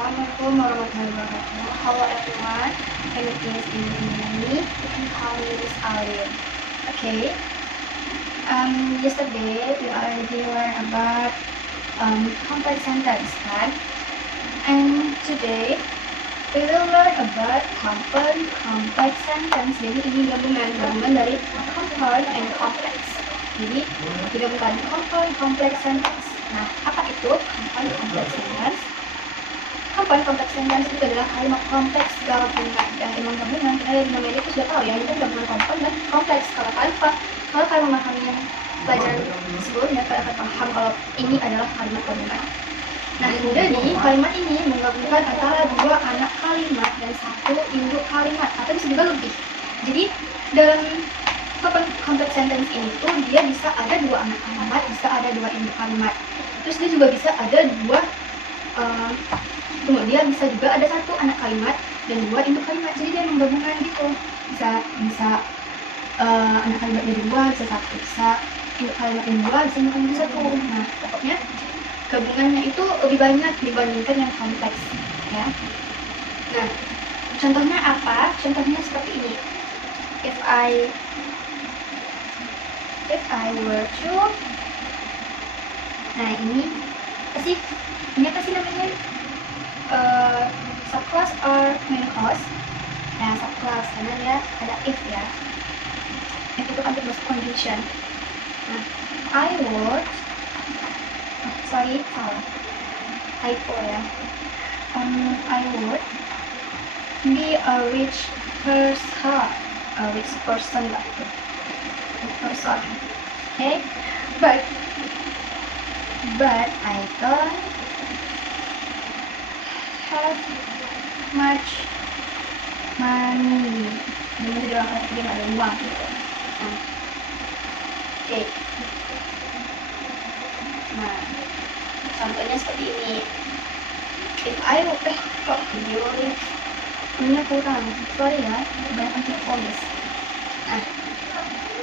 Assalamualaikum warahmatullahi wabarakatuh. Hello everyone, my name is Indriani. You can call me Miss Alin. Okay. Yesterday we already learned about complex sentence, kan? And today we will learn about complex sentence. Jadi ini gabungan dari compound and complex. Jadi digabungkan compound complex sentence. Nah, apa itu compound complex sentence? Compound complex sentence itu adalah kalimat kompleks gabungan. Dan emang gabungan, kita dari namanya itu sudah tahu ya, itu gabungan compound dan kompleks. Kalau kalian memahami yang pelajaran sebelumnya, kalian akan paham kalau ini adalah kalimat gabungan. Nah, jadi kalimat ini menggabungkan antara dua anak kalimat dan satu induk kalimat, atau bisa juga lebih. Jadi dalam complex sentence ini tuh dia bisa ada dua anak kalimat, bisa ada dua induk kalimat. Terus dia juga bisa ada dua kemudian bisa juga ada satu anak kalimat dan dua induk kalimat. Jadi dia menggabungkan gitu. Bisa anak kalimatnya dua, bisa satu, bisa induk kalimatnya dua, bisa induk kalimatnya satu. Nah, pokoknya gabungannya itu lebih banyak dibandingkan yang kompleks, ya. Nah, contohnya apa? Contohnya seperti ini. If I were to, nah ini apa sih namanya? Subclass or main class. Nah, subclass karena dia ada if ya. If itu kan termasuk condition. Nah, salah. Typo ya. I would be a rich person lah. Okay, but I don't have much money. Dia nggak ada uang gitu. Oke. Nah, contohnya seperti ini. If I would kok videonya punya kurang, sorry ya, banyak tulis. Nah,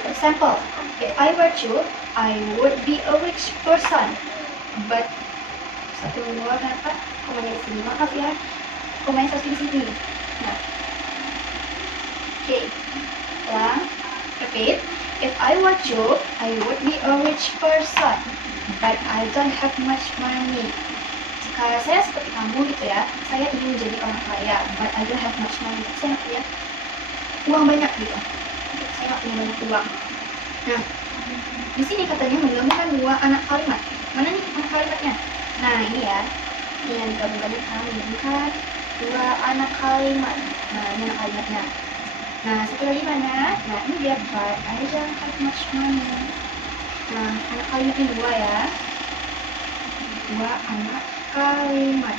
for example, if I were you, I would be a rich person, but satu dua kata komanya di sini, maaf ya, komanya di sini. Nah, oke, ulang, repeat. If I were you, I would be a rich person, but I don't have much money. Jika saya seperti kamu gitu ya, saya ingin menjadi orang kaya, but I don't have much money. Saya nggak punya uang banyak gitu. Saya nggak punya banyak uang. Nah, di sini katanya menggabungkan dua anak kalimat. Mana nih anak kalimatnya? Nah, ini ya. Ini yang menggabungkan dua anak kalimat. Nah, ini anak kalimatnya. Nah, satu lagi mana? Nah, ini dia but I don't have much money. Nah, anak kalimatnya dua ya. Dua anak kalimat.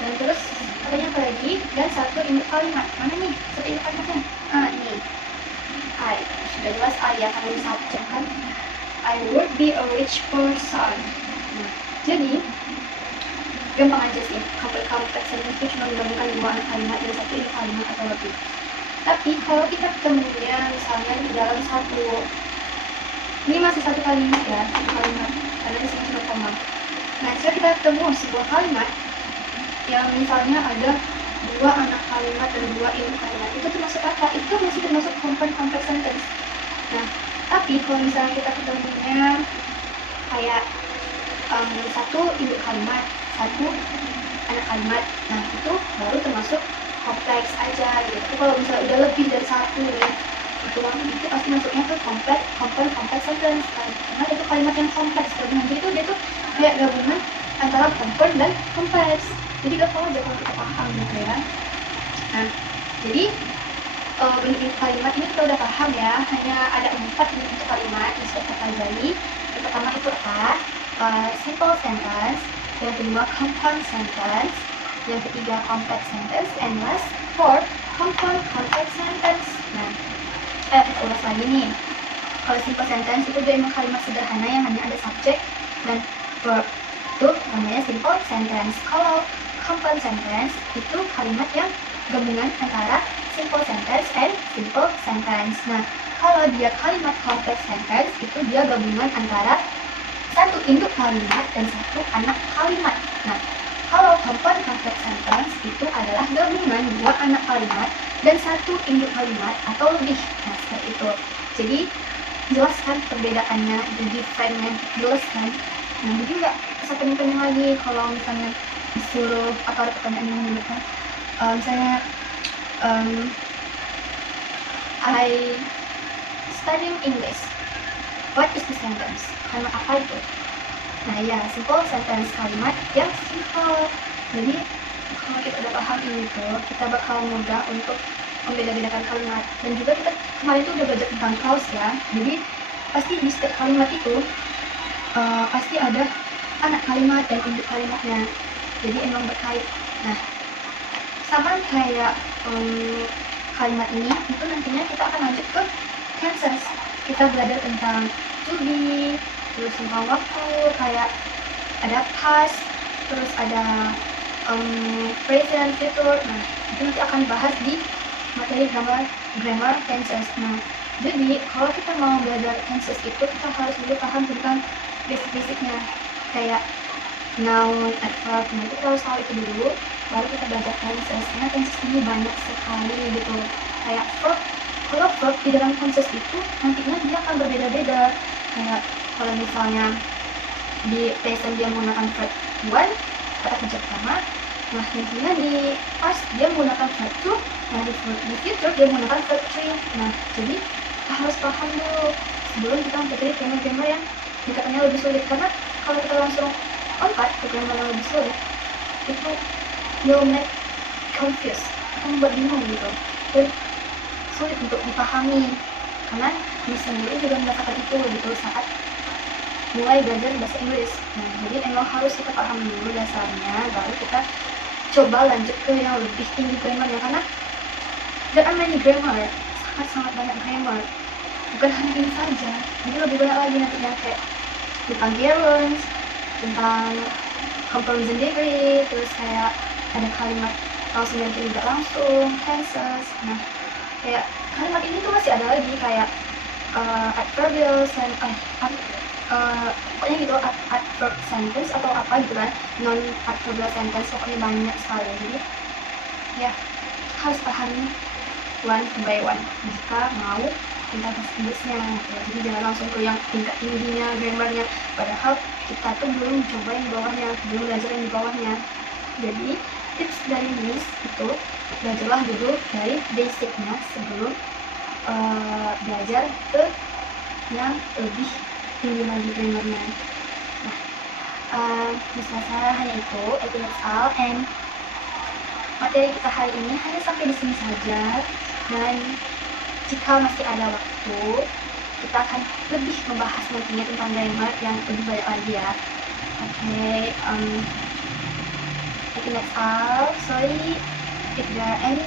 Dan terus katanya apa lagi? Dan satu induk kalimat. Mana nih satu induk kalimatnya? Ah, ini. I. Sudah jelas I ya, karena ini subjek kan. I would be a rich person. Nah, jadi gampang aja sih. Complex sentence itu cuma menggabungkan dua anak kalimat dan satu induk kalimat atau lebih. Tapi kalau kita ketemunya misalnya di dalam satu, ini masih satu kalimat ya, satu kalimat, karena di sini cuma koma. Nah, jika kita ketemu sebuah kalimat yang misalnya ada dua anak kalimat dan dua induk kalimat, itu termasuk apa? Itu masih termasuk compound complex sentence. Nah, tapi kalau misalnya kita ketemunya kayak satu induk kalimat, satu anak kalimat, nah itu baru termasuk kompleks aja gitu. Tapi kalau misalnya udah lebih dari satu ya, itu pasti masuknya ke compound complex sentence kan? Karena itu kalimat yang kompleks. Jadi itu dia tuh kayak gabungan antara compound dan kompleks. Jadi gampang aja kalau kita paham gitu ya. Nah, jadi bentuk kalimat ini kita udah paham ya. Hanya ada 4 bentuk kalimat yang sudah kita pelajari. Yang pertama itu apa? Simple sentence. Yang kedua compound sentence. Yang ketiga complex sentence. And last 4 compound complex sentence. Nah, kita ulas lagi nih. Kalau simple sentence itu dia emang kalimat sederhana yang hanya ada subjek dan verb. Itu namanya simple sentence. Kalau compound sentence itu kalimat yang gabungan antara simple sentence and simple sentence. Nah, kalau dia kalimat complex sentence itu dia gabungan antara satu induk kalimat dan satu anak kalimat. Nah, kalau compound complex anak kalimat dan 1 induk kalimat atau lebih. Nah, seperti itu. Jadi, jelaskan perbedaannya, define-nya, jelaskan. Nah, jadi nggak usah penting-penting lagi kalau misalnya disuruh atau ada pertanyaan yang menyebutkan, misalnya, I studying English. What is the sentence? Kalimat apa itu? Nah ya, simple sentence, kalimat yang simple. Jadi kalau kita udah paham ini tuh, kita bakal mudah untuk membeda-bedakan kalimat. Dan juga kita kemarin tuh udah belajar tentang clause ya. Jadi pasti di setiap kalimat itu pasti ada anak kalimat dan induk kalimatnya. Jadi emang berkait. Nah, sama kayak kalimat ini itu nantinya kita akan lanjut ke tenses. Kita belajar tentang to be, terus tentang waktu, kayak ada past, terus ada present, future. Nah, itu nanti akan bahas di materi grammar tenses. Nah, jadi kalau kita mau belajar tenses itu kita harus dulu paham tentang basic-basicnya, kayak noun, adverb. Nah, kita harus tahu itu dulu, baru kita belajar tenses. Karena tenses ini banyak sekali gitu. Kayak verb, kalau verb di dalam tenses itu nantinya dia akan berbeda-beda. Kayak kalau misalnya di present dia menggunakan verb one, kata kerja pertama. Nah, nantinya di past dia menggunakan verb two. Nah, di future dia menggunakan verb three. Nah, jadi kita harus paham dulu sebelum kita mempelajari grammar-grammar yang dikatanya lebih sulit. Karena kalau kita langsung lompat ke grammar yang lebih sulit, itu will make confused, akan membuat bingung gitu, dan sulit untuk dipahami. Karena di sendiri juga merasakan itu gitu saat mulai belajar bahasa Inggris. Nah, jadi emang harus kita paham dulu dasarnya, baru kita coba lanjut ke yang lebih tinggi grammarnya. Karena there are many grammar, sangat banyak grammar, bukan hanya ini saja. Jadi lebih banyak lagi nantinya, kayak tentang gerunds, tentang comparison degree, terus kayak ada kalimat langsung dan tidak langsung, tenses. Nah, kayak kalimat ini tuh masih ada lagi kayak adverbial pokoknya gitu, adverb sentence atau apa gitu kan, non adverbial sentence, pokoknya banyak sekali. Jadi ya harus pahami one by one jika mau tingkat bahasa Inggrisnya ya. Jadi jangan langsung ke yang tingkat tingginya grammarnya, padahal kita tuh belum coba yang di bawahnya, belum belajar yang di bawahnya. Jadi tips dari Miss itu, belajarlah dulu dari basicnya sebelum belajar ke yang lebih tinggi lagi grammarnya. Nah, Miss rasa hanya itu, that's all, and materi kita hari ini hanya sampai di sini saja. Dan jika masih ada waktu, kita akan lebih membahas nantinya tentang grammar yang lebih banyak lagi ya. Okay, I think that's all. Sorry if there are any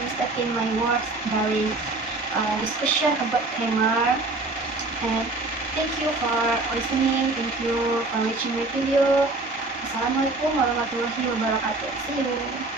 mistake in my words during discussion about grammar. And thank you for listening. Thank you for watching my video. Assalamualaikum warahmatullahi wabarakatuh. See you.